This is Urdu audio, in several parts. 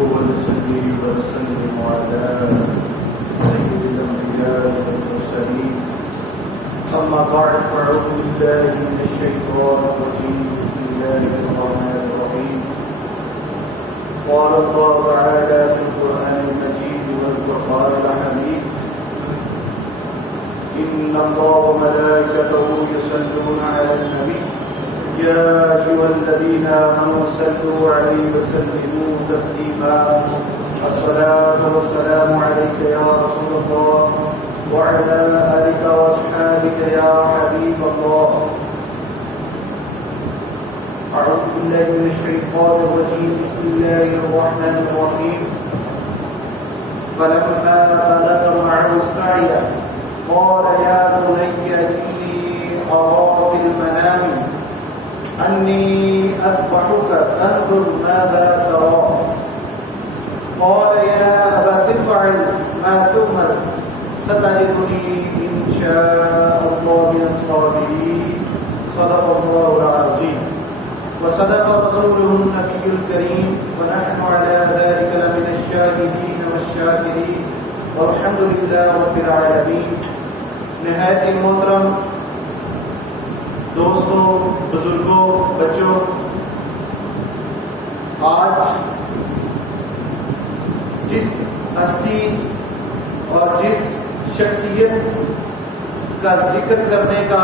ونصلي ونسلم على سيد الأنبياء والمرسلين أما بعد فأعوذ بالله من الشيطان الرجيم بسم الله الرحمن الرحيم قال الله تعالى في القرآن المجيد والفرقان الحميد إن الله وملائكته يصلون على النبي يا أيها الذين آمنوا صلوا عليه وسلموا تسليما الصلاة والسلام عليك يا رسول الله وعلى آلك وأصحابك يا حبيب الله أعوذ بالله من الشيطان الرجيم بسم الله الرحمن الرحيم فلما بلغ معه السعي قال يا بني إني أرى في المنام أني أذبحك فانظر ماذا ترى قال يا أبت افعل ما تؤمر ستجدني إن شاء الله من الصابرين صدق الله العظيم وصدق رسوله النبي الكريم ونحن على ذلك لمن الشاهدين والشاكرين والحمد لله رب العالمين. نہایت محترم دوستوں، بزرگوں، بچوں، آج جس ہستی اور جس شخصیت کا ذکر کرنے کا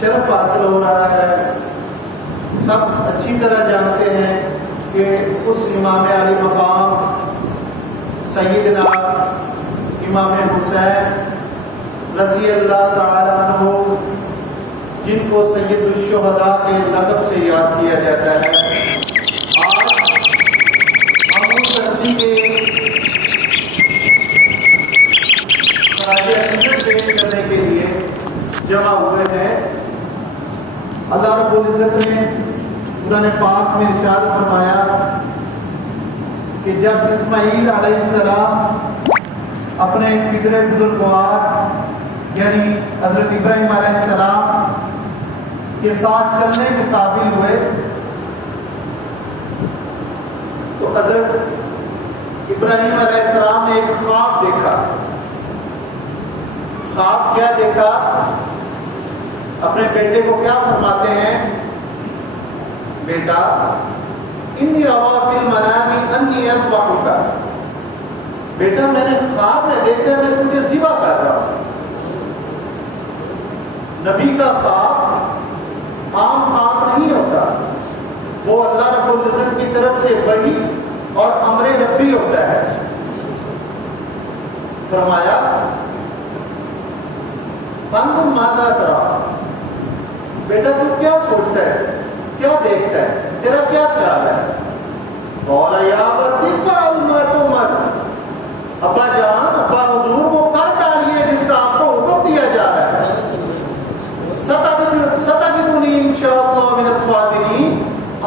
شرف حاصل ہو رہا ہے، سب اچھی طرح جانتے ہیں کہ اس امام علی مقام سیدنا امام حسین رضی اللہ تعالیٰ عنہ جن کو سید الشہداء کے لقب سے یاد کیا جاتا ہے، آج ہم اس ہستی کے خراج عقیدت پیش کرنے کے لیے جمع ہوئے ہیں. اللہ رب العزت نے قرآن پاک میں ارشاد فرمایا کہ جب اسماعیل علیہ السلام اپنے پدر بزرگوار یعنی حضرت ابراہیم علیہ السلام کے ساتھ چلنے کے قابل ہوئے تو حضرت ابراہیم علیہ السلام نے ایک خواب دیکھا. خواب کیا دیکھا؟ اپنے بیٹے کو کیا فرماتے ہیں؟ بیٹا انی ارا فی المنام انی اذبحک، بیٹا میں نے خواب میں دیکھا میں تجھے ذبح کر رہا ہوں. نبی کا خواب عام خواب نہیں ہوتا، وہ اللہ رب العزت کی طرف سے وحی اور امر ربی ہوتا ہے. فرمایا فانظر ماذا ترى، بیٹا تو کیا سوچتا ہے، کیا دیکھتا ہے، تیرا کیا خیال ہے؟ قال یا ابت افعل ما تؤمر، ابا جان، ابا حضور وہ کر ڈالیے جس کا آپ کو حکم دیا جا رہا ہے. ستجدنی انشاءاللہ من الصابرین،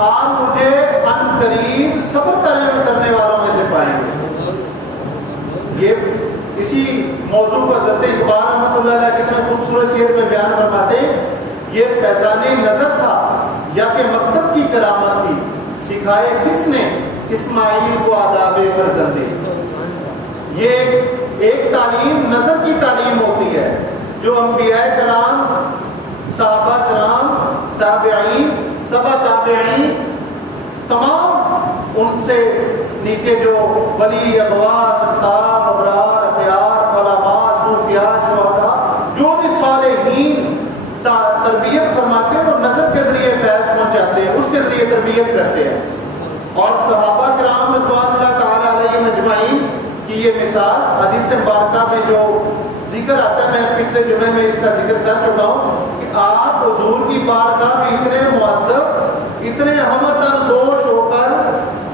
آپ مجھے ان قریب صبر کرنے والوں میں سے پائیں گے. یہ اسی موضوع کو حضرت اقبال رحمۃ اللہ علیہ کتنے خوبصورت شعر میں بیان فرماتے ہیں. یہ فیضان نظر تھا یا کہ مکتب کی کرامت تھی، سکھائے کس نے اسماعیل کو آداب فرزندی. یہ ایک تعلیم نظر کی تعلیم ہوتی ہے جو انبیاء کرام، صحابہ کرام، تابعین، تبع تابعین، تمام ان سے نیچے جو ولی، اغواث، ستار، ابرار، اخیار، علماء، صوفیاء، شہداء، جو بھی صالحین تربیت فرماتے ہیں وہ نظر کے ذریعے فیض پہنچاتے ہیں، اس کے ذریعے تربیت کرتے ہیں. اور صحابہ کرام رضوان اللہ تعالی علیہم اجمعین کی یہ مثال حدیث مبارکہ میں جو ذکر آتا ہے، میں پچھلے جمعے میں اس کا ذکر کر چکا ہوں کہ آپ حضور کی بارگاہ میں اتنے مؤدب، اتنے حمد اندوش ہو کر،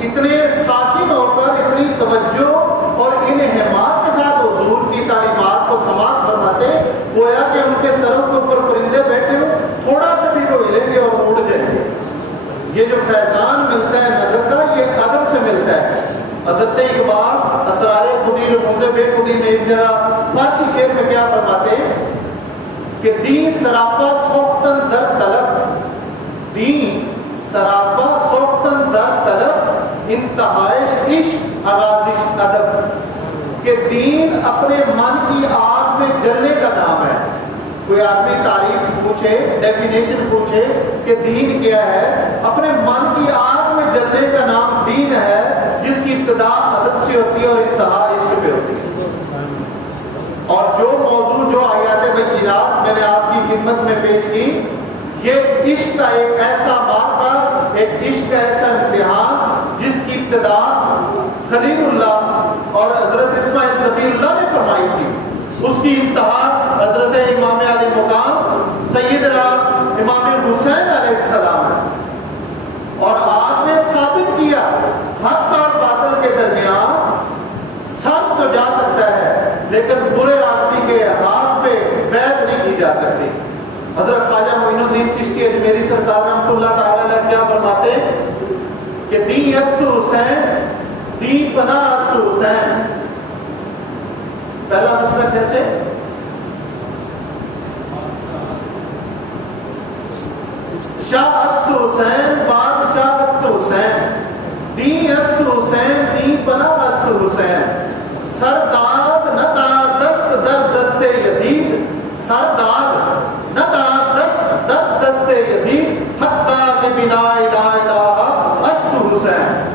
اتنے ساکن ہو کر، اتنی توجہ اور انہمام کے ساتھ حضور کی تعلیمات کو سماعت فرماتے، گویا کہ ان کے سروں کے اوپر پرندے بیٹھے ہو، تھوڑا سا بھی وہ ہلیں گے اور اڑ جائیں گے. یہ جو فیضان ملتا ہے نظر کا، یہ ادب سے ملتا ہے. حضرت اقبال اسرار خودی رموز بے خودی میں ایک جگہ فارسی شعر میں کیا فرماتے ہیں کہ دین سراپا سوختن در طلب، دین سراپا سوختن در طلب انتہائش عشق آغازش ادب، کہ دین اپنے من کی آگ میں جلنے کا نام ہے۔ کوئی آدمی تعریف پوچھے، ڈیفینیشن پوچھے کہ دین کیا ہے، اپنے من کی آگ میں جلنے کا نام دین ہے، جس کی ابتدا ادب سے ہوتی ہے اور انتہا عشق پہ ہوتی ہے۔ اور جو موضوع، جو آیات بینات میں نے آپ کی خدمت میں پیش کی، یہ عشق کا ایک ایسا مارکا، ایک عشق کا ایسا امتحان جس کی ابتدا خلیل اللہ اور حضرت اسماعیل ذبیح اللہ نے فرمائی تھی، اس کی انتہا حضرت امام علی مقام سیدنا امام حسین علیہ السلام ہے۔ اور آپ نے ثابت کیا حق اور باطل کے درمیان سب تو جا سکتا ہے، لیکن برے آدمی کے ہاتھ پہ بیعت نہیں کی جا سکتی۔ حضرت خواجہ معین الدین چشتی اجمیری سرکار رحمۃ اللہ تعالی علیہ کیا فرماتے کہ دی است حسین، دی پناہ است حسین۔ پہلا مسئلہ کیسے؟ شاہ است حسین، بادشاہ است حسین، دی است حسین، دی پناہ است حسین، سرداد نہ داد دست در دست یزید، سرداد نہ داد دست در دست یزید، حقا کہ بنا لا الہ است حسین۔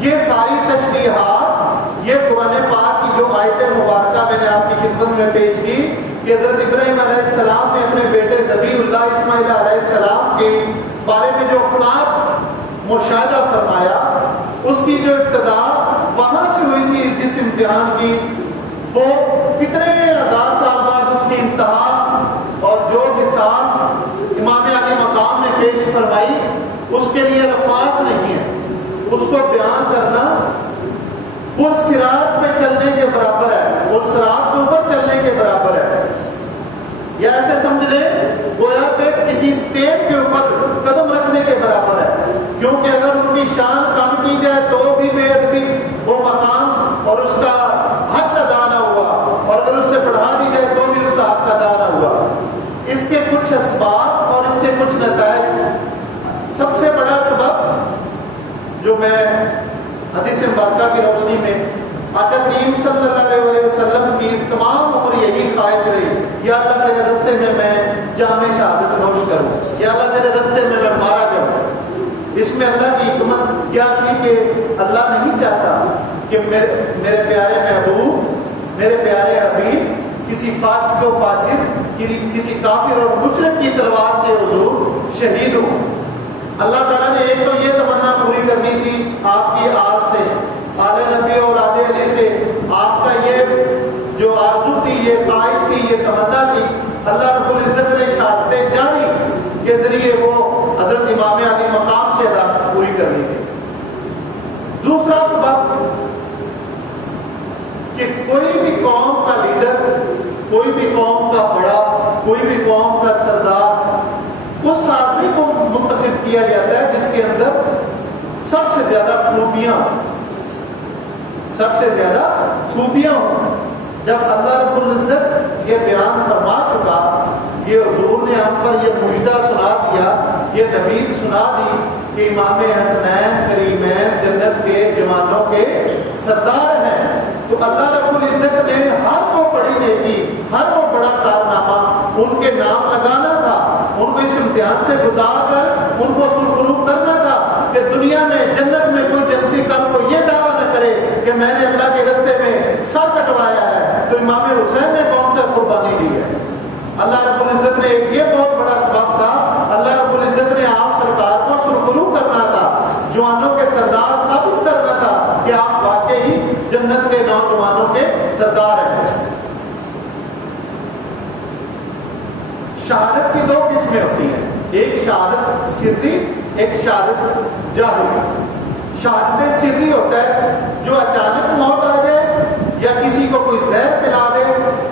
یہ ساری تشریحات، یہ قرآن پاک کی جو آیت مبارکہ میں نے آپ کی خدمت میں پیش کی کہ حضرت ابراہیم علیہ السلام نے اپنے بیٹے ذبیح اللہ اسماعیل علیہ السلام کے بارے میں جو خواب مشاہدہ فرمایا، اس کی جو ابتدا وہاں سے ہوئی تھی جس امتحان کی، وہ کتنے ہزار سال بعد اس کی انتہا اور جو مثال امام علی مقام نے پیش فرمائی، اس کے لیے الفاظ نہیں ہے، اس کو بیان کرنا پل صراط پہ چلنے کے برابر ہے، پل صراط کے اوپر چلنے کے برابر ہے، یا ایسے سمجھ لیں گویا کہ کسی تیل کے اوپر قدم رکھنے کے برابر ہے، کیونکہ اگر ان کی شان کم کی جائے تو بھی بے ادبی، وہ مقام اور اس کا حق ادا نہ ہوا، اور اگر اس سے بڑھا دی جائے تو بھی اس کا حق ادا نہ ہوا۔ اس کے کچھ اسباب اور اس کے کچھ نتائج۔ سب سے بڑا سبب جو میں حدیث مبارکہ کی روشنی میں آقا کریم صلی اللہ علیہ وسلم کی تمام عمر یہی خواہش رہی، یا اللہ تیرے رستے میں جام شہادت نوش کروں، یا اللہ تیرے رستے میں مارا جاؤں۔ اس میں اللہ کی حکمت کیا تھی کہ اللہ نہیں چاہتا کہ میرے پیارے محبوب، میرے پیارے حبیب کسی فاسق و فاجر، کسی کافر اور مشرک کی تلوار سے حضور شہید ہوں۔ اللہ تعالیٰ نے ایک تو یہ تمنا پوری کرنی تھی آپ کی آل سے، آل نبی اور آل علی سے، آپ کا یہ جو آرزو تھی، یہ خواہش تھی، یہ تمنا تھی، اللہ رب العزت نے شہادتیں جاری کے ذریعے وہ حضرت امام علی مقام سے ادا پوری کرنی تھی۔ دوسرا سبب کہ کوئی بھی قوم کا لیڈر، کوئی بھی قوم کا بڑا، کوئی بھی قوم کا سردار اس آدمی کو منتخب کیا جاتا ہے جس کے اندر سب سے زیادہ خوبیاں ہوں۔ جب اللہ رب العزت یہ بیان فرما چکا، یہ حضور نے ہم پر یہ مجدہ سنا دیا، یہ نوید سنا دی کہ امام حسنین کریمین جنت کے جوانوں کے سردار ہیں، تو اللہ رب العزت نے ہر وہ بڑی نیکی، ہر وہ بڑا کارنامہ ان کے نام لگانا تھا، ان کو اس امتحان سے گزار کر ان کو سرخروب کرنا تھا کہ دنیا میں جنت میں کوئی جنتی کل کو یہ دعویٰ نہ کرے کہ میں نے اللہ کے رستے میں سر کٹوایا ہے تو امام حسین نے کون سے قربانی دی ہے۔ اللہ رب العزت نے ایک یہ بہت بڑا سبب تھا، اللہ رب العزت نے آپ سرکار کو سرخروب کرنا تھا، جوانوں کے سردار ثابت کرنا تھا کہ آپ واقعی جنت کے نوجوانوں کے سردار ہیں۔ شہادت کی دو قسمیں ہوتی ہیں، ایک شہادت سری، ایک شہادت جاہری۔ شہادت سری ہوتا ہے جو اچانک موت آ جائے، یا کسی کو کوئی زہر پلا دے،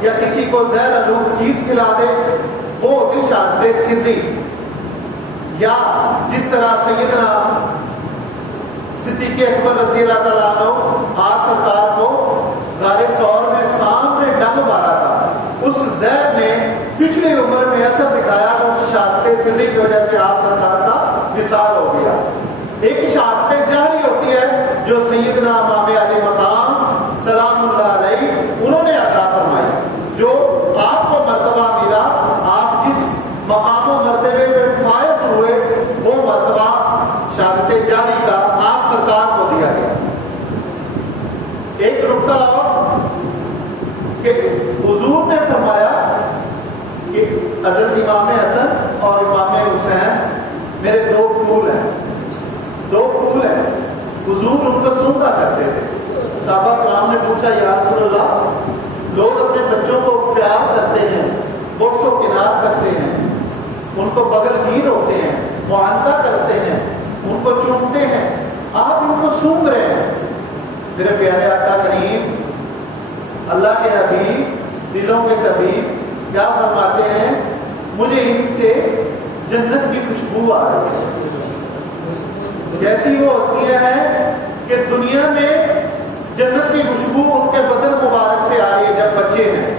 یا کسی کو زہر آلود چیز کھلا دے، وہ ہوتی شہادت سری۔ یا جس طرح سیدنا صدیق اکبر رضی اللہ تعالیٰ عنہ آپ سرکار کو غار ثور میں سانپ نے ڈنگ مارا تھا، اس زہر نے پچھلی عمر میں اثر دکھایا، اس شہادت سری کی وجہ سے آپ سرکار کا وصال ہو گیا۔ ایک شہادت جاہری سیدنا امام علی مقام سلام اللہ علیہ انہوں نے عطا فرمائی، جو آپ کو مرتبہ ملا، آپ جس مقام و مرتبے میں فائز ہوئے، وہ مرتبہ شہادت جاری کا آپ سرکار کو دیا گیا۔ ایک نقطہ اور کہ حضور نے فرمایا کہ حضرت امام حسن اور امام حسین میرے دو پھول ہیں، دو پھول ہیں۔ حضور ان کو سونگا کرتے تھے۔ صحابہ کرام نے پوچھا یا رسول اللہ، لوگ اپنے بچوں کو پیار کرتے ہیں، بوس و کنار کرتے ہیں، ان کو بغل گیر ہوتے ہیں، معانقہ کرتے ہیں، ان کو چومتے ہیں، آپ ان کو سونگ رہے ہیں۔ میرے پیارے آقا کریم اللہ کے حبیب دلوں کے طبیب کیا فرماتے ہیں؟ مجھے ان سے جنت کی خوشبو آ رہی ہے۔ کیسی وہ ہستیاں ہیں کہ دنیا میں جنت کی خوشبو ان کے بدن مبارک سے آ رہی ہے جب بچے ہیں،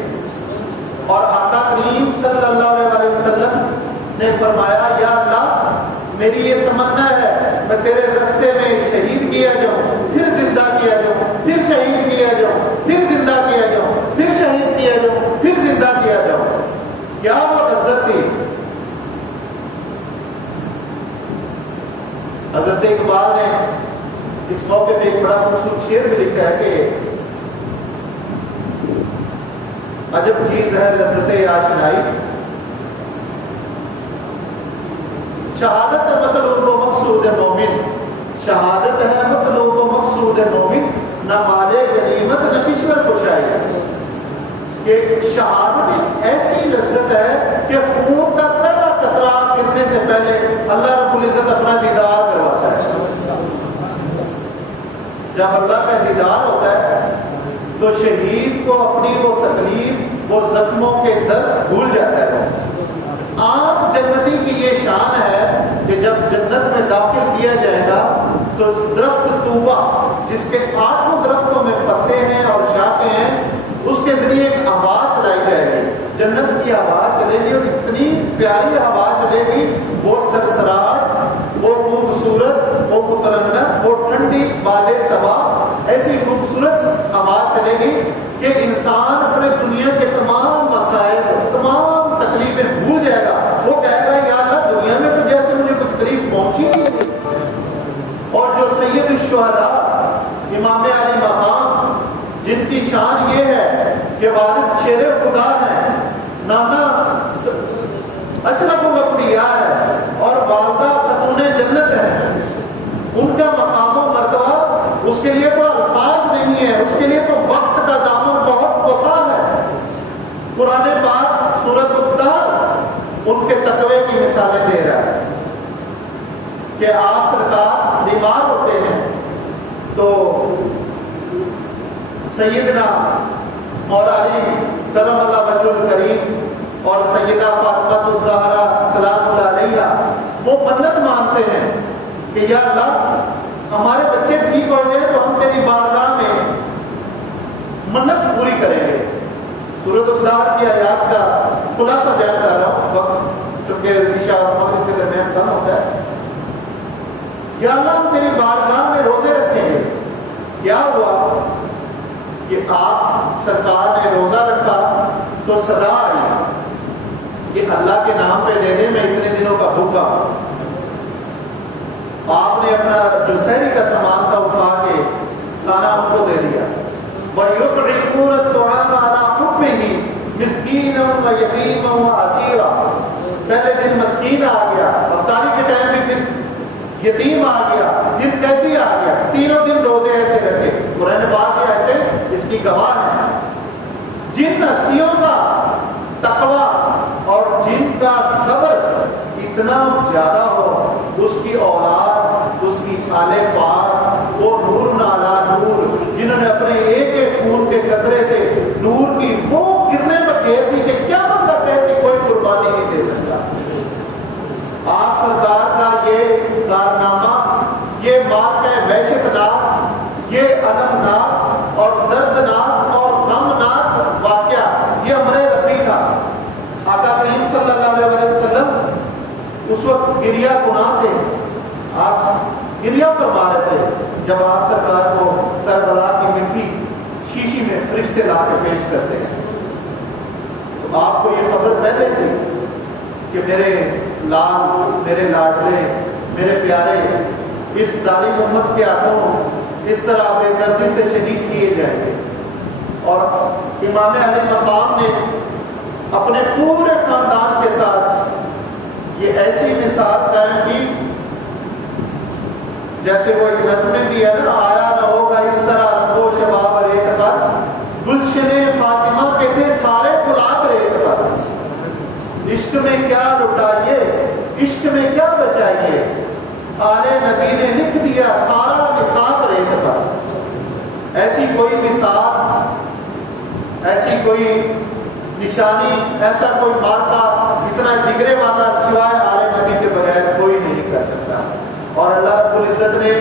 اور آقا کریم صلی اللہ علیہ وسلم نے فرمایا یا اللہ میری یہ تمنا ہے میں تیرے رستے میں شہید کیا جاؤں، پھر زندہ کیا جاؤں، پھر شہید کیا جاؤں، پھر زندہ کیا جاؤں، پھر شہید کیا جاؤں، پھر زندہ کیا جاؤں۔ کیا وہ لذت تھی۔ حضرت اقبال نے اس موقع پہ ایک بڑا خوبصورت شعر بھی لکھا ہے کہ عجب چیز ہے لذت آشنائی، شہادت ہے مطلوب و مقصود مومن، شہادت ہے مطلوب و مقصود مومن، نہ مالے غنیمت نہ کشور کشائی۔ کہ شہادت ایک ایسی لذت ہے کہ خون کا پہلا قطرہ گرنے سے پہلے اللہ رب العزت اپنا دیدار کرواتا ہے۔ جب اللہ کا دیدار ہوتا ہے تو شہید کو اپنی وہ تکلیف، وہ زخموں کے درد بھول جاتا ہے۔ عام جنتی کی یہ شان ہے کہ جب جنت میں داخل کیا جائے گا تو درخت طوبہ جس کے 8 درختوں میں پتے ہیں اور شاخیں ہیں، اس کے ذریعے ایک آواز چلائی جائے گی، جنت کی آواز چلے گی، اور اتنی پیاری آواز چلے گی، وہ سرسراہٹ، وہ خوبصورت، وہ مترنم، وہ ٹھنڈی بالے صبا، ایسی خوبصورت آواز چلے گی کہ انسان اپنے دنیا کے تمام مسائل، تمام تکلیفیں بھول جائے گا۔ وہ کہے گا یا اللہ دنیا میں تو جیسے مجھے کوئی تکلیف پہنچی نہیں ہے۔ اور جو سید الشہداء امام علی مقام جن کی شان یہ ہے کہ والد شیر خدا ہے، نانا اشرف الانبیاء ہے، اور والدہ خاتون جنت ہے، ان کا مقام و مرتبہ اس کے لیے تو الفاظ نہیں ہے، اس کے لیے تو وقت کا دامن بہت کوتا ہے۔ قرآن پاک سورۃ الدہر ان کے تقوی کی مثالیں دے رہا ہے کہ آپ سرکار بیمار ہوتے ہیں تو سیدنا مولا علی کرم اللہ وجہ الکریم اور سیدہ فاطمہ الزہرا سلام اللہ علیہا وہ منت مانگتے ہیں کہ یا اللہ ہمارے بچے ٹھیک ہو جائے تو ہم تیری بارگاہ میں منت پوری کریں گے۔ سورۃ الدہر کی آیات کا خلاصہ بیان کر رہا ہوں، وقت چونکہ عشاء اور مغرب کے درمیان کم ہوتا ہے۔ یا اللہ ہم تیری بارگاہ میں روزے رکھیں گے۔ کیا ہوا کہ آپ سرکار نے روزہ رکھا تو صدا آئی کہ اللہ کے نام پہ دے دے، میں اتنے دنوں کا بھوکا۔ آپ نے اپنا جو سحری کا سامان تھا اٹھا کے کھانا ان کو دے دیا۔ وَيُطْعِمُونَ الطَّعَامَ عَلَىٰ حُبِّهِ مِسْكِينًا وَيَتِيمًا وَأَسِيرًا۔ پہلے دن مسکین آ گیا، افطاری کے ٹائم میں پھر یتیم آ گیا، پھر قیدی آ گیا، تینوں دن روزے ایسے رکھے۔ قرآن پاک کی آیتیں اس کی گواہ ہیں۔ جن ہستیوں کا تقویٰ اور جن کا صبر اتنا زیادہ ہو، اس کی اولاد، اس کی آل پاک، وہ نور نالا نور، جنہوں نے اپنے ایک ایک خون کے قطرے سے نور کی وہ کرنے بکھیر دی کہ کیا مطلب ایسی کوئی قربانی نہیں دے سکتا۔ آپ سرکار کا یہ کارنامہ، یہ واقعہ وحشت ناک، یہ المناک اور دردناک اور غمناک واقعہ، یہ امر ربی تھا۔ آقا کریم صلی اللہ علیہ وسلم اس وقت گریہ گناہ تھے، آپ گریہ فرما رہے تھے جب آپ سرکار کو فرشتے لا کے پیش کرتے ہیں. تو آپ کو یہ خبر پہلے تھی کہ میرے لال، میرے لاڈلے، میرے پیارے اس ظالم امت کے ہاتھوں اس طرح بے دردی سے شہید کیے جائیں گے. اور امام علی مقام نے اپنے پورے خاندان کے ساتھ یہ ایسی مثال قائم کی جیسے وہ ایک نظم میں بھی ہے نا، آیا نہ ہوگا اس طرح رنگو شباب ریت پر، گلشن فاطمہ کے تھے سارے گلاب ریت پر. عشق میں کیا لٹائیے، عشق میں کیا بچائیے، آل نبی نے لکھ دیا سارا نصاب ریت پر. ایسی کوئی مثال، ایسی کوئی نشانی، ایسا کوئی مارکا اتنا جگرے والا سوائے آل نبی کے بغیر کوئی نہیں کر سکتا. اور اللہ رب العزت نے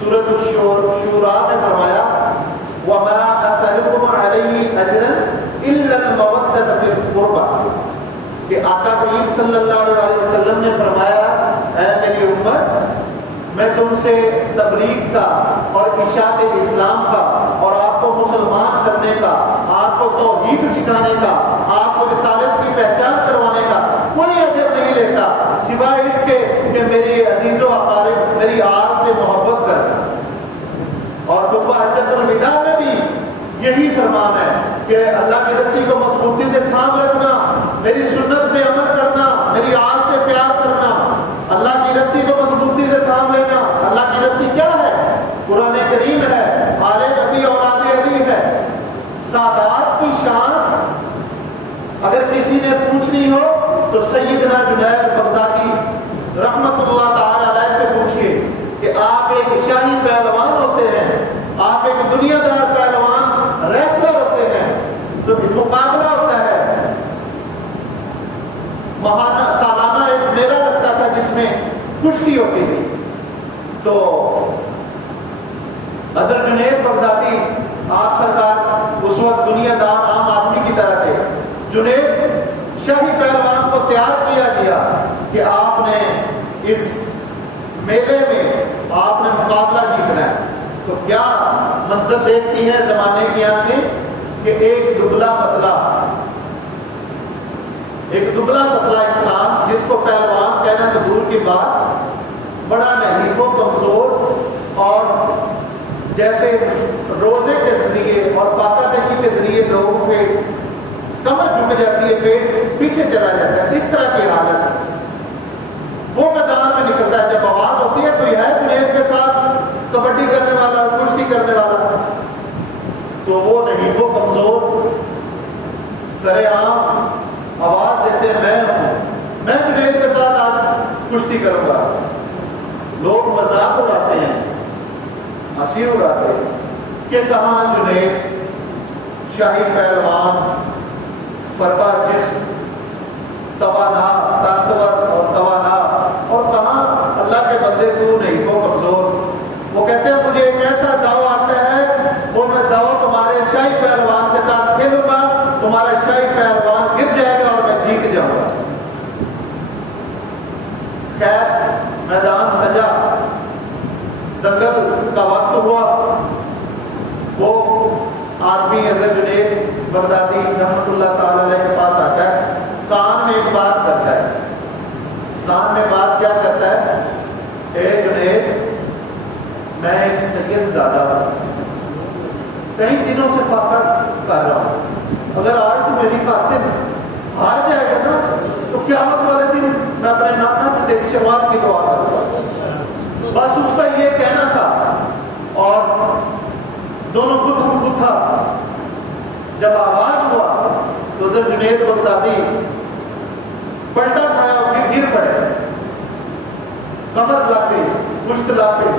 سورۃ الشورى میں فرمایا وَمَا أَسْأَلُكُمْ عَلَيْهِ أَجْرًا إِلَّا الْمَوَدَّةَ فِي الْقُرْبَى کہ آقا کریم صلی اللہ علیہ وسلم نے فرمایا اے میری امت، میں تم سے تبلیغ کا اور اشاعت اسلام کا اور آپ کو مسلمان کرنے کا، آپ کو توحید سکھانے کا، آپ کو رسالت کی پہچان کروانے کا کوئی اجر نہیں لیتا سوائے اس کے کہ میری عزیز و اقارب میری آل سے محبت کرنا. اور خطبہ حجۃ الوداع میں بھی یہی فرمان ہے کہ اللہ کی رسی کو مضبوطی سے تھام رکھنا، میری سنت پہ عمل کرنا، میری آل سے پیار کرنا. اللہ کی رسی کو مضبوطی سے تھام لینا. اللہ کی رسی کیا ہے؟ قرآن کریم ہے، آل نبی اولاد علی ہے. سادات کی شان اگر کسی نے پوچھنی ہو تو سیدنا جنید بغدادی رحمت اللہ تعالی علیہ سے پوچھئے کہ آپ ایک شاہی پہلوان ہوتے ہیں، آپ ایک دنیا دار پہلوان ریسلر ہوتے ہیں، تو مقابلہ ہوتا ہے، ماہانہ سالانہ ایک میلہ لگتا تھا جس میں کشتی ہوتی تھی. تو حضرت جنید بغدادی آپ سرکار اس وقت دنیا دار عام آدمی کی طرح تھے. جنید شاہی پہلوان کو تیار کیا گیا کہ آپ نے اس میلے میں آپ نے مقابلہ جیتنا ہے. تو کیا منظر دیکھتی ہیں زمانے کی آنکھیں کہ ایک دبلا پتلا انسان جس کو پہلوان کہنا تو دور کی بات، بڑا نحیف و کمزور، اور جیسے روزے کے ذریعے اور فاتحہ کشی کے ذریعے لوگوں کے کمر جھک جاتی ہے، پیٹ پیچھے چلا جاتا ہے، اس طرح کی حالت. وہ میدان میں نکلتا ہے، جب آواز ہوتی ہے کوئی ہے جنید کے ساتھ کبڈی کرنے والا، کشتی کرنے والا، تو وہ نحیف و کمزور سرے عام آواز دیتے ہیں میں جنید کے ساتھ آج کشتی کروں گا. لوگ مذاق اڑاتے ہیں، ہنسی اڑاتے ہیں کہ کہاں جنید شاہی پہلوان، فربا جسم، توانا، طاقتور اور توانا، اور کہاں اللہ کے بندے تو نحیف و کمزور. وہ کہتے ہیں مجھے ایک ایسا داؤ آتا ہے، وہ میں داؤ تمہارے شاہی پہلوان کے ساتھ کھیلوں گا، تمہارا شاہی پہلوان گر جائے گا اور میں جیت جاؤں گا. خیر میدان سجا، دنگل کا وقت ہوا. وہ آدمی حضرت جنید بغدادی رحمت اللہ تعالی علیہ کے پاس آتا ہے، کان میں ایک بات کرتا ہے. کان میں بات کیا کرتا ہے؟ اے جنید، میں ایک سید زادہ ہوں، کئی دنوں سے فخر کر رہا ہوں، اگر آج تو میری خاطر ہار جائے گا نا تو قیامت والے دن میں اپنے نانا سے تیری شفاعت کی دعا کروں گا. بس اس کا یہ کہنا تھا. اور دونوں گتھم گتھا جب آواز ہوا تو حضرت جنید بغدادی پلٹا کھایا اور گر پڑے، کمر لا کے، پشت لا کے.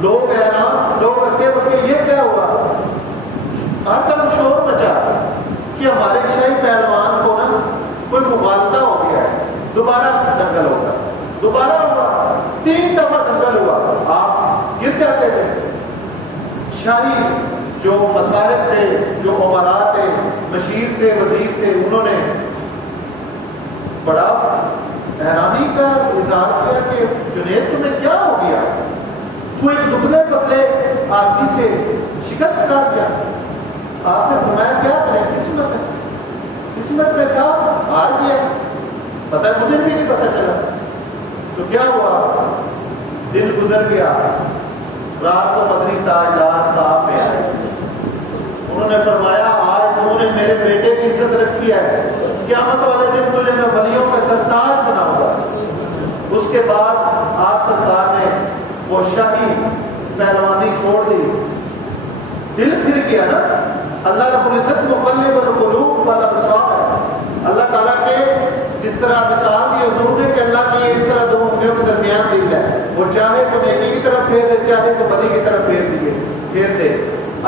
لوگ حیران، لوگ اکے بکے یہ کیا ہوا؟ ہر طرف شور مچا کہ ہمارے شاہی پہلوان کو نا کوئی مغالطہ ہو گیا ہے، دوبارہ دنگل ہوگا. دوبارہ ہوا، 3 دفعہ دنگل ہوا، آپ گر جاتے تھے. شاہی جو مصالح تھے، جو امراء تھے، مشیر تھے، وزیر تھے، انہوں نے بڑا حیرانی کا اظہار کیا کہ جنید تمہیں کیا ہو گیا؟ تو ایک دبلے پتلے آدمی سے شکست کھا گیا. آپ نے فرمایا کیا کریں، قسمت ہے، قسمت میں تھا ہار گیا، پتہ مجھے بھی نہیں پتہ چلا۔ تو کیا ہوا، دن گزر گیا، رات کو بدری تاجدار خواب میں آئے، انہوں نے فرمایا آج تم نے میرے بیٹے کی عزت رکھی ہے، قیامت والے دن تجھے میں ولیوں کا سرتاج بناؤں گا۔ اس کے بعد آپ سرکار نے وہ شاہی پہلوانی چھوڑ دی، دل پھر گیا نا۔ اللہ رب العزت مقلب القلوب والابصار ہے، اللہ تعالیٰ کے جس طرح مثال دی حضور نے کہ اللہ کی اس طرح دو انگلیوں کے درمیان دل ہے، وہ چاہے تو نیکی کی طرف پھیر دے، چاہے تو بدی کی طرف پھیر دے۔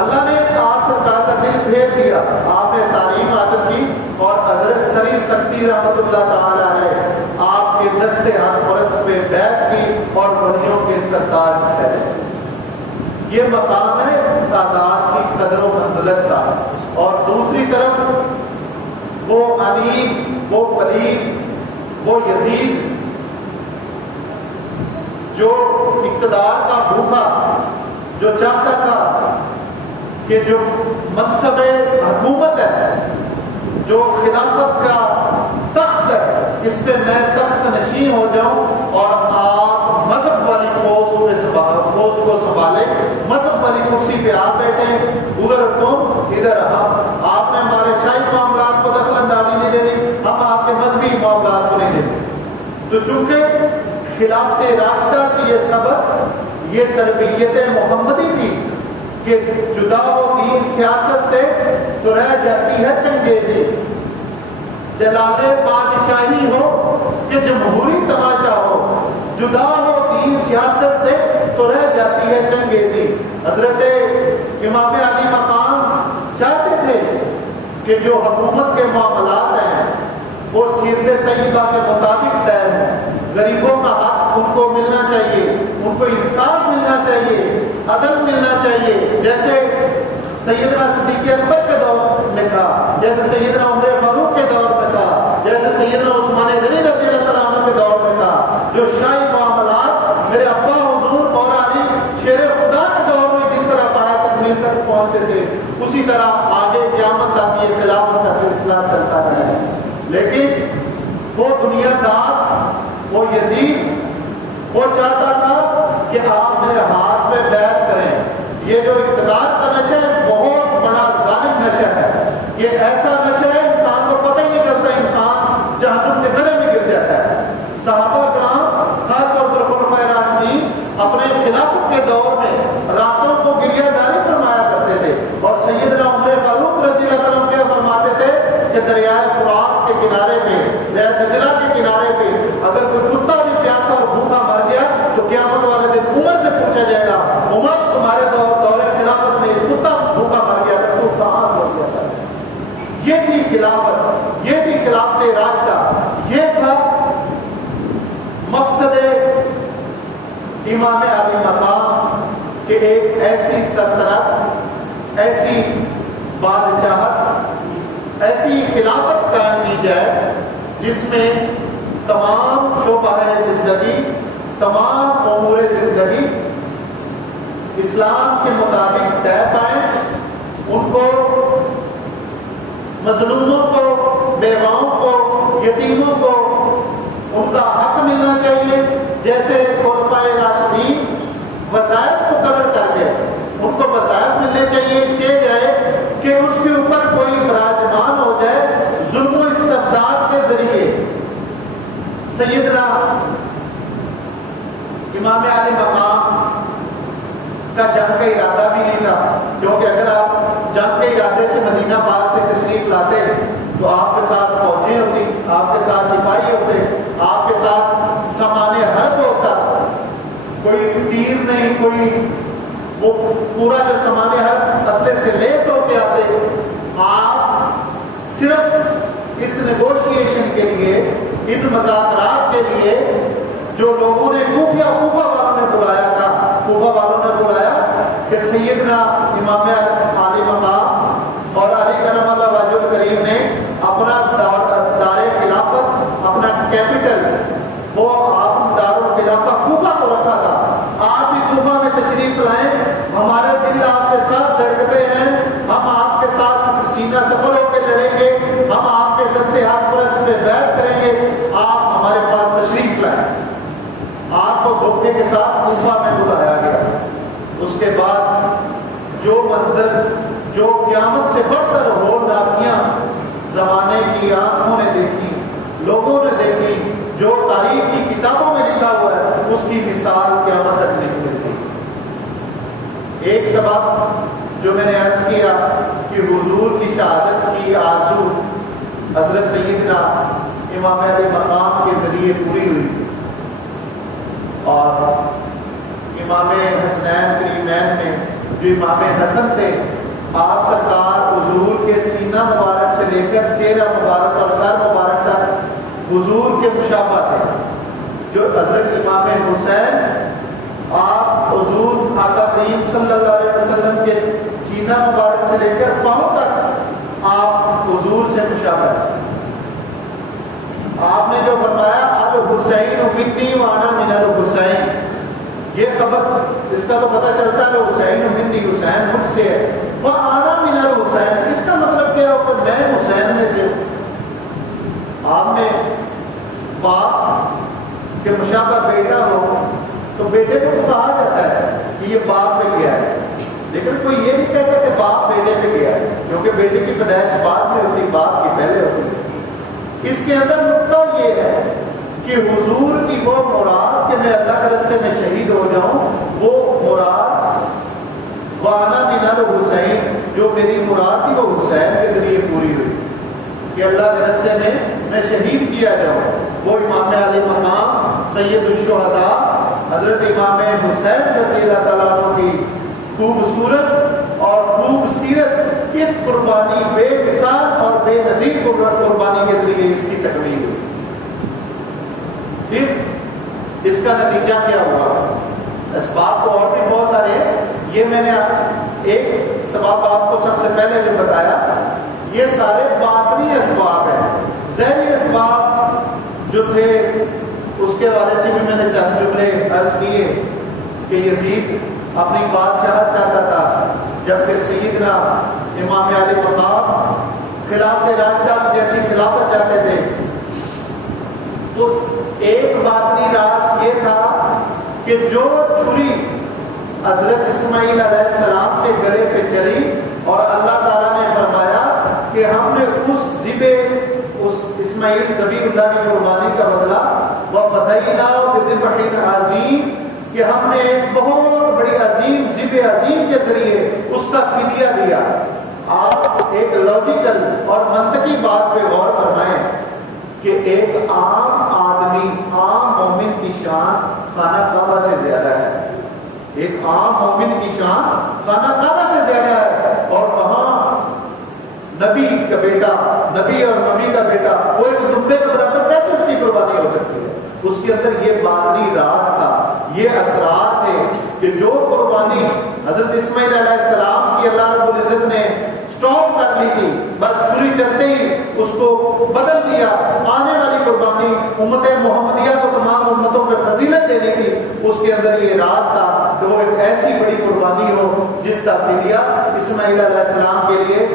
اللہ نے آپ سرکار کا دل پھیر دیا، آپ نے تعلیم حاصل کی، اور حضرت سری سکتی رحمۃ اللہ تعالی علیہ آپ کے دستے حق پرست پہ بیعت کی اور ولیوں کے سرتاج ٹھہرے۔ یہ مقام ہے سادات کی قدر و منزلت کا۔ اور دوسری طرف وہ امین، وہ پلید، وہ یزید جو اقتدار کا بھوکا، جو چاہتا تھا کہ جو منصب حکومت ہے، جو خلافت کا تخت ہے، اس پہ میں تخت نشین ہو جاؤں اور آپ مذہب والی پوسٹ کو سنبھالے، مذہب والی کرسی پہ آپ بیٹھیں، ادھر حکم ادھر آپ نے ہمارے شاہی معاملات کو دخل اندازی نہیں دینی، ہم آپ کے مذہبی معاملات کو نہیں دیتے۔ تو چونکہ خلافت راشدہ سے یہ سبق، یہ تربیت محمدی تھی کہ جدا ہو دین سیاست سے تو رہ جاتی ہے چنگیزی، جلال بادشاہی ہو کہ جمہوری تماشا ہو، جدا ہو دین سیاست سے تو رہ جاتی ہے چنگیزی۔ حضرت امام علی مقام چاہتے تھے کہ جو حکومت کے معاملات ہیں وہ سیرت طیبہ کے مطابق طے ہوں، غریبوں کا حق ان کو ملنا چاہیے، ان کو انصاف ملنا چاہیے، عدل ملنا چاہیے، جیسے سیدنا صدیق اکبر کے دور میں تھا، جیسے سیدنا عمر فاروق کے دور میں تھا، جیسے سیدنا عثمان غنی رضی اللہ عنہ کے دور میں تھا۔ جو شاہی معاملات میرے ابا حضور مولا علی شیر خدا کے دور میں جس طرح پایا تک مل کر پہنچتے تھے، اسی طرح آگے قیامت تک یہ خلافت کا سلسلہ چلتا رہے۔ لیکن وہ دنیا دار، وہ یزید، وہ چاہتا تھا کہ آپ میرے ہاتھ میں بیعت کریں۔ یہ جو اقتدار کا نشہ ہے بہت بڑا ظالم نشہ ہے، یہ ایسا نشہ ہے انسان کو پتہ ہی نہیں چلتا، انسان جہنم کے گڑھے میں گر جاتا ہے۔ صحابہ کرام خاص طور پر خلفائے راشدین اپنے خلافت کے دور میں راتوں کو گریہ زاری فرمایا کرتے تھے، اور سیدنا عمر فاروق رضی اللہ عنہ کیا فرماتے تھے کہ دریائے فرات کے کنارے پہ، دریائے دجلہ کے کنارے پہ اگر کوئی کتا بھی پیاسا اور بھوکا مر گیا تو قیامت والے دن عمر سے پوچھا جائے گا، عمر تمہارے دور خلافت میں کتا بھوکا مر گیا تھا تو کہاں چھوڑ دیا تھا۔ یہ تھی خلافت، یہ تھی خلافت راشدہ، یہ تھا مقصد امام علی مقام کہ ایک ایسی سلطنت، ایسی بادشاہت، ایسی خلافت قائم کی جائے جس میں تمام شعبہ زندگی، تمام امور زندگی اسلام کے مطابق طے پائیں، ان کو مظلوموں کو، بیواؤں کو، یتیموں کو ان کا حق ملنا چاہیے، جیسے خلفائے راشدین وظائف مقرر کر کے ان کو وظائف ملنے چاہیے جائے کہ اس کے اوپر کوئی براجمان ہو جائے ظلم و استبداد کے ذریعے۔ سیدنا امام علی مقام کا جنگ کا ارادہ بھی نہیں تھا، کیونکہ اگر آپ جنگ کے ارادے سے مدینہ پاک سے تشریف لاتے تو آپ کے ساتھ فوجیں ہوتی، آپ کے ساتھ سپاہی ہوتے، آپ کے ساتھ سامان حرب ہوتا، کوئی تیر نہیں، کوئی وہ پورا جو سامان حرب اسلحے سے لیس ہو کے آتے۔ آپ صرف اس نیگوشیشن کے لیے، ان مذاکرات کے لیے جو لوگوں نے کوفہ والوں نے بلایا تھا، کوفہ والوں نے بلایا کہ سیدنا امام علی مقام مولا علی کرم اللہ وجہ الکریم نے اپنا دار خلافت، اپنا کیپٹل، وہ آپ دار الخلافہ کوفہ کو رکھا تھا، آپ بھی کوفہ میں تشریف لائیں، ہمارے دل آپ کے ساتھ دھڑکتے ہیں، ہم آپ کے ساتھ کے بعد جو منظر جو قیامت سے بڑھ کر ہو ناکیاں زمانے کی آنکھوں نے دیکھی، لوگوں نے دیکھی، جو تاریخ کی کتابوں میں لکھا ہوا ہے، اس کی مثال قیامت تک نہیں ملتی۔ ایک سبب جو میں نے عرض کیا کہ حضور کی شہادت کی آرزو حضرت سیدنا امام علی مقام کے ذریعے پوری ہوئی، اور امام حسنین کریمین میں جو امام حسن تھے، آپ سرکار حضور کے سینہ مبارک سے لے کر چہرہ مبارک اور سر مبارک تک حضور کے مشابہ تھے۔ جو حضرت امام حسین، آپ حضور آقا کریم صلی اللہ علیہ وسلم کے سینہ مبارک سے لے کر پاؤں تک آپ حضور سے مشابہ ہیں۔ آپ نے جو فرمایا الحسین منی وانا من الحسین، یہ خبر اس کا تو پتہ چلتا ہے حسین منی، حسین مجھ سے ہے، وانا من الحسین، اس کا مطلب کیا ہو کہ میں حسین میں سے ہوں۔ آپ نے باپ کے مشابہ بیٹا ہو تو بیٹے کو کہا جاتا ہے کہ یہ باپ پہ گیا ہے، لیکن کوئی یہ نہیں کہتا کہ باپ بیٹے پہ گیا ہے، کیونکہ بیٹے کی پیدائش بعد میں ہوتی، باپ کی پہلے ہوتی ہے۔ اس کے اندر نقطہ یہ ہے کہ حضور کی وہ مراد کہ میں اللہ کے راستے میں شہید ہو جاؤں، وہ مراد وانا من الحسین، جو میری مراد تھی وہ حسین کے ذریعے پوری ہوئی کہ اللہ کے راستے میں شہید کیا جاؤں۔ وہ امام علی مقام سید الشہداء حضرت امام حسین رضی اللہ تعالیٰ عنہ کی خوبصورت اور خوب سیرت اس قربانی بے مثال اور بے نظیر قربانی کے ذریعے اس کی تکمیل ہوئی۔ پھر اس کا نتیجہ کیا ہوا؟ اسباب تو اور بھی بہت سارے ہیں، یہ میں نے ایک سبب آپ کو سب سے پہلے جو بتایا، یہ سارے باطنی اسباب ہیں۔ ظاہری اسباب جو تھے اس کے حوالے سے بھی میں نے چند جملے عرض کیے کہ یزید اپنی بادشاہت چاہتا تھا، جبکہ سیدنا امام علی مقام خلافت راشدہ جیسی خلافت چاہتے تھے۔ تو ایک باطنی راز یہ تھا کہ جو چھری حضرت اسماعیل علیہ السلام کے گلے پہ چلی اور اللہ تعالیٰ نے فرمایا کہ ہم نے اس اسماعیل ذبیح اللہ کی قربانی کا بدلہ وَفَدَيْنَاهُ بِذِبْحٍ عَظِيمٍ، کہ ہم نے ایک بہت بڑی عظیم ذبح عظیم کے ذریعے اس کا فدیہ دیا۔ آپ ایک لاجیکل اور منطقی بات پہ غور فرمائیں کہ ایک عام آدمی، عام مومن کی شان خانہ کعبہ سے زیادہ ہے، ایک عام مومن کی شان خانہ کعبہ سے زیادہ ہے، اور وہاں نبی کا بیٹا، نبی اور نبی کا بیٹا، وہ ایک دمبے کے برابر کیسے اس کی قربانی ہو سکتی ہے؟ اس کے اندر یہ باطنی راز تھا، یہ اسرار تھے کہ جو قربانی حضرت اسماعیل علیہ السلام کی اللہ رب العزت نے سٹاپ کر لی تھی، بس چھری چلتے ہی اس کو بدل دیا، آنے والی قربانی امت محمدیہ کو تمام امتوں پہ فضیلت دینی تھی، اس کے اندر یہ راز تھا کہ وہ ایک ایسی بڑی قربانی ہو جس کا فدیہ اسماعیل علیہ السلام کے لیے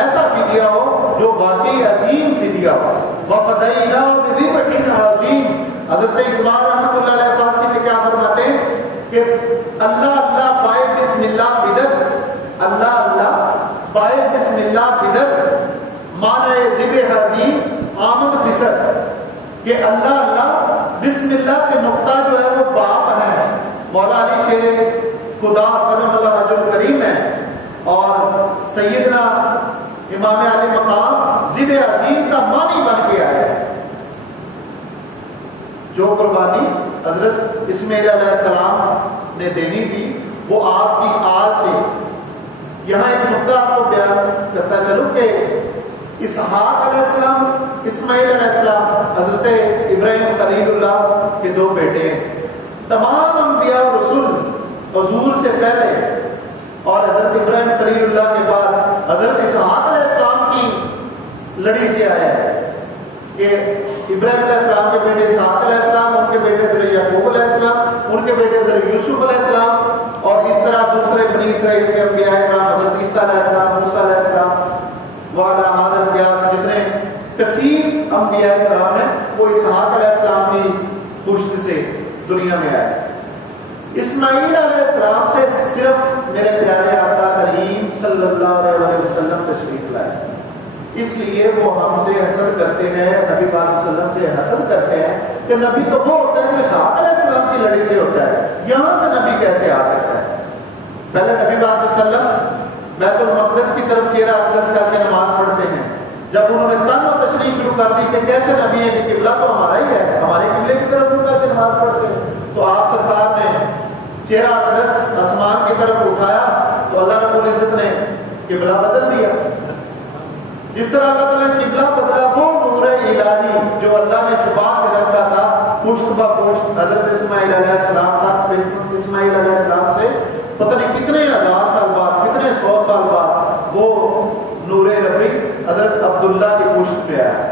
ایسا فدیہ ہو جو واقعی عظیم فدیہ ہو۔ وَفَدَيْنَاهُ بِذِبْحٍ عَظِيمٍ، حضرت اقبال رحمۃ اللہ علیہ فارسی میں کیا فرماتے ہیں کہ اللہ اللہ بائے بسم اللہ بدر، اللہ اللہ بائے بسم اللہ بدر، معنی ذبح عظیم آمد بسر، کہ اللہ اللہ بسم اللہ کے نقطہ جو ہے وہ باپ ہے، مولا علی شیر خدا کرم اللہ وجہ الکریم ہے، اور سیدنا امام علی مقام ذبح عظیم کا معنی بن کے آیا ہے۔ جو قربانی حضرت اسماعیل علیہ السلام نے دینی تھی وہ آپ کی آل سے، یہاں ایک نقطہ آپ کو بیان کرتا چلوں کہ اسحاق علیہ السلام، اسماعیل علیہ السلام حضرت ابراہیم خلیل اللہ کے دو بیٹے ہیں۔ تمام انبیاء و رسول حضور سے پہلے اور حضرت ابراہیم خلیل اللہ کے بعد حضرت اسحاق علیہ السلام کی لڑی سے آیا ہے کہ ابراہیم علیہ السلام کے بیٹے اسحاق علیہ السلام، ان کے بیٹے حضرت یعقوب علیہ السلام، ان کے بیٹے حضرت یوسف علیہ السلام، اور اس طرح دوسرے بنی اسرائیل کے انبیاء کرام حضرت عیسیٰ علیہ السلام، موسیٰ علیہ السلام، وعلیٰ ہذا القیاس جتنے کثیر انبیاء کرام ہیں وہ اسحاق علیہ السلام کی پشت سے دنیا میں آئے۔ اسماعیل علیہ السلام سے صرف میرے پیارے آقا کریم صلی اللہ علیہ وسلم تشریف لائے، اس لیے وہ ہم سے حسد کرتے ہیں، نبی پاک صلی اللہ علیہ وسلم سے حسد کرتے ہیں کہ نبی تو وہ ہوتا ہے جو اسحاق علیہ السلام کی لڑی سے ہوتا ہے، یہاں سے نبی کیسے آ سکتا ہے؟ پہلے نبی پاک صلی اللہ علیہ وسلم بیت المقدس کی طرف چہرہ اقدس کر کے نماز پڑھتے ہیں، جب انہوں نے تن و تشریح شروع کر دی کہ کیسے نبی ہے کہ قبلہ تو ہمارا ہی ہے، ہمارے قبلے کی طرف منہ کر کے نماز پڑھتے ہیں، تو آپ سرکار نے چہرہ اقدس آسمان کی طرف اٹھایا تو اللہ رب العزت نے قبلہ بدل دیا۔ جس طرح اللہ تعالیٰ نے قبلہ بدلا، وہ نور الہی جو اللہ نے چھپا کے رکھا تھا پشت بہ پشت حضرت اسماعیل علیہ السلام تک، اسماعیل علیہ السلام سے پتہ نہیں کتنے ہزار سال بعد، کتنے 100 سال بعد وہ نور ربی حضرت عبداللہ کی پشت پہ آیا،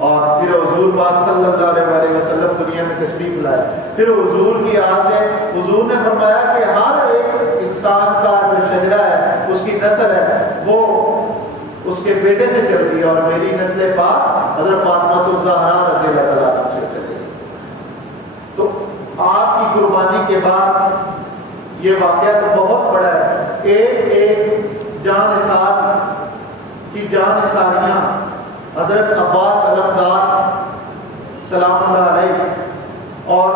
اور پھر حضور پاک صلی اللہ علیہ وسلم دنیا میں تشریف لائے۔ پھر حضور کی آل سے حضور نے فرمایا کہ ہر ایک انسان کا جو شجرہ ہے، اس کی نسل ہے، وہ اس کے بیٹے سے چلتی ہے، اور میری نسل پاک حضرت فاطمہ الزہرا رضی اللہ تعالیٰ عنہ سے چلتی ہے۔ تو آپ کی قربانی کے بعد یہ واقعہ تو بہت بڑا ہے، ایک جان نثار کی جان نثاریاں حضرت عباس علمدار سلام اللہ علیہ اور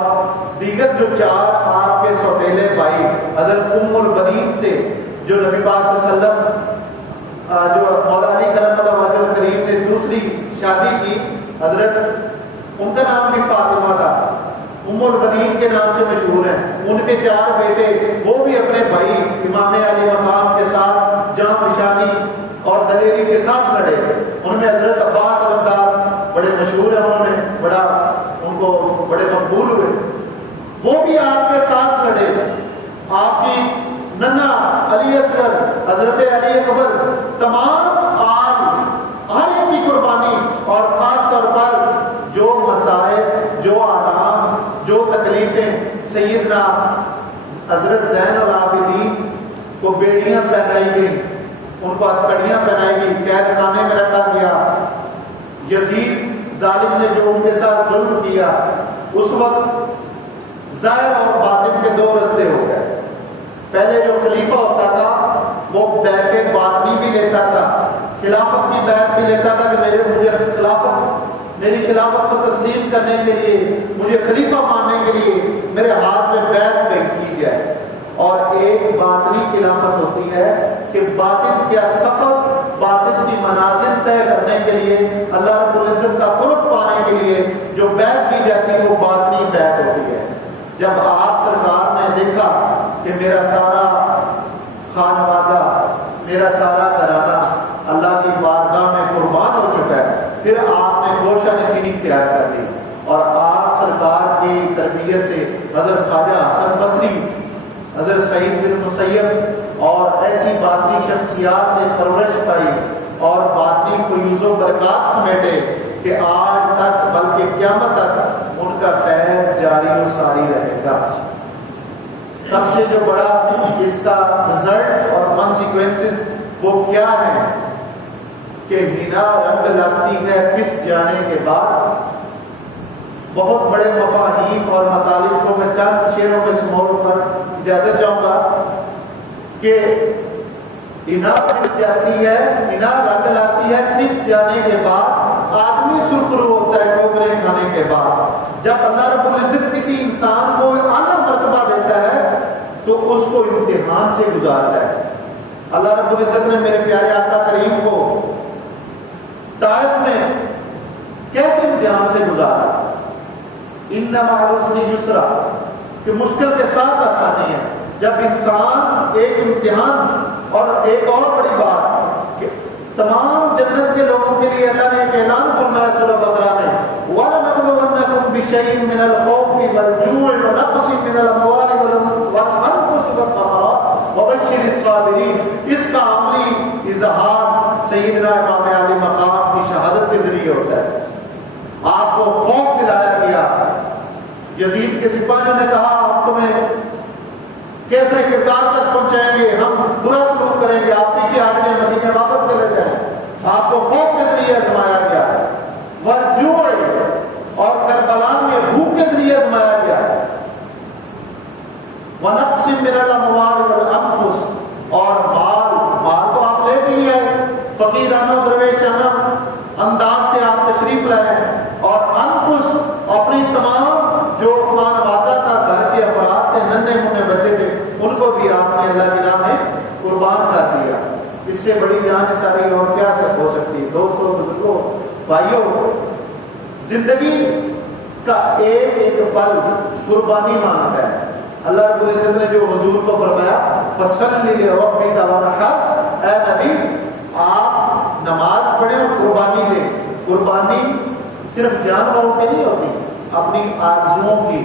دیگر جو 4 آپ کے سوتیلے بھائی حضرت ام البنین سے جو نبی پاک صلی اللہ علیہ وسلم جو مولا علی کرم اللہ وجہ الکریم نے دوسری شادی کی، حضرت ان کا نام بھی فاطمہ تھا، ام البنین کے نام سے مشہور ہیں، ان کے 4 بیٹے وہ بھی اپنے بھائی امام علی مقام کے ساتھ جاں نشانی اور دلیری کے ساتھ لڑے۔ ان میں حضرت عباس علمدار بڑے مشہور ہیں، انہوں نے ان کو بڑے مقبول ہوئے، وہ بھی آپ کے ساتھ لڑے۔ آپ کی ننا علی اصغر، حضرت علی اکبر، تمام آل ہر ایک کی قربانی، اور خاص طور پر جو مسائب، جو آرام، جو تکلیفیں سیدنا حضرت زین العابدین کو بیڑیاں پہنائی گئی، ان کو ہتھکڑیاں پہنائی گئی، قید خانے میں رکھا گیا، یزید ظالم نے جو ان کے ساتھ ظلم کیا، اس وقت ظاہر اور باطن کے 2 رستے ہو گئے۔ پہلے جو خلیفہ ہوتا تھا وہ بیعت باطنی بھی لیتا تھا، خلافت کی بیعت بھی لیتا تھا کہ میری خلافت کو تسلیم کرنے کے لیے، مجھے خلیفہ ماننے کے لیے میرے ہاتھ میں بیعت کی جائے، اور ایک باطنی خلافت ہوتی ہے کہ باطن کا سفر، باطن کی منازل طے کرنے کے لیے، اللہ رب العزت کا قرب پانے کے لیے جو بیعت کی جاتی ہے وہ باطنی بیعت ہوتی ہے۔ جب آپ سرکار نے دیکھا کہ میرا سارا خانوادہ، میرا سارا گھرانہ اللہ کی بارگاہ میں قربان ہو چکا ہے، پھر آپ نے گوشہ نشینی اختیار کر دی، اور آپ سرکار کی تربیت سے حضرت خواجہ حسن بصری، حضرت سعید بن مسیب اور ایسی باطنی شخصیات نے پرورش پائی اور باطنی فیوز و برکات سمیٹے کہ آج تک بلکہ قیامت تک ان کا فیض جاری و ساری رہے گا۔ سب سے جو بڑا اس کا رزلٹ اور کانسیکوینسز وہ کیا ہے کہ حنا رنگ لگتی ہے پس جانے کے بعد۔ بہت بڑے مفاہیم اور مطالب کو میں چند شعروں میں سمول کر اجازت چاہوں گا کہ حنا پس جاتی ہے، حنا رنگ لاتی ہے پس جانے کے بعد، آدمی سرخرو ہوتا ہے ٹوکرے کھانے کے بعد۔ جب اللہ رب العزت کسی انسان کو اعلیٰ مرتبہ دیتا ہے تو اس کو امتحان سے گزارتا ہے۔ اللہ رب العزت نے میرے پیارے آقا کریم کو طائف میں کیسے امتحان سے گزارا؟ ان مع العسر یسرا، کہ مشکل کے ساتھ آسانی ہے۔ جب انسان ایک امتحان، اور ایک اور بڑی بات کہ تمام جنت کے لوگوں کے لیے اللہ نے ایک اعلان فرمایا سورہ بقرہ میں، وَلَنَبْلُوَنَّكُمْ بِشَيْءٍ مِّنَ الْخَوْفِ وَالْجُوعِ وَنَقْصٍ مِّنَ الْأَمْوَالِ وَالْأَنفُسِ وَالثَّمَرَاتِ وَبَشِّرِ الصَّابِرِينَ۔ اس کا عملی اظہار سیدنا امام علی مقام کی شہادت کے ذریعے ہوتا ہے۔ آپ کو خوف دلایا گیا۔ یزید کے سپاہیوں نے کہا ہم تمہیں کیسے کردار تک پہنچائیں گے، ہم برا سلوک کریں گے، آپ پیچھے ہٹ جائیں، مدینے واپس چلے جائیں۔ آپ کو خوف کے ذریعے آزمایا گیا، والجوع، اور کربلا میں بھوک کے ذریعے آزمایا گیا، ونقص من الاموال والانفس، قربان کر دیا. اس سے بڑی جان ساری اور کیا ہو سکتی ہے؟ دوستوں، بزرگوں، بھائیوں، زندگی کا ایک ایک پل قربانی مانگتا ہے. اللہ رب العزت نے جو حضور کو فرمایا فَصَلِّ لِرَبِّكَ وَانْحَرْ، اے نبی آپ نماز پڑھیں اور قربانی دیں. قربانی صرف جانوروں کی نہیں ہوتی، اپنی آرزوؤں کی،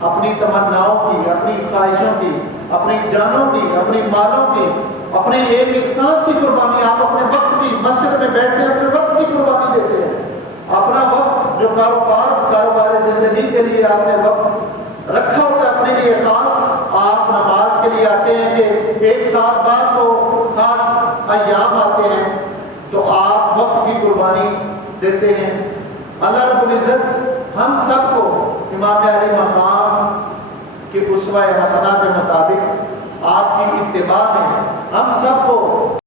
اپنی تمناؤں کی، اپنی خواہشوں کی، اپنی جانوں کی، اپنی مالوں کی، اپنے ایک ایک سانس کی قربانی. آپ اپنے وقت کی، مسجد میں بیٹھ کے اپنے وقت کی قربانی دیتے ہیں. اپنا وقت جو کاروبار زندگی کے لیے آپ نے وقت رکھا ہوتا ہے اپنے لیے خاص، آپ نماز کے لیے آتے ہیں کہ ایک سال بعد تو خاص ایام آتے ہیں تو آپ وقت کی قربانی دیتے ہیں. اللہ رب العزت ہم سب کو امام علی مقام کے اسوہ حسنہ کے مطابق آپ کی اتباع میں ہم سب کو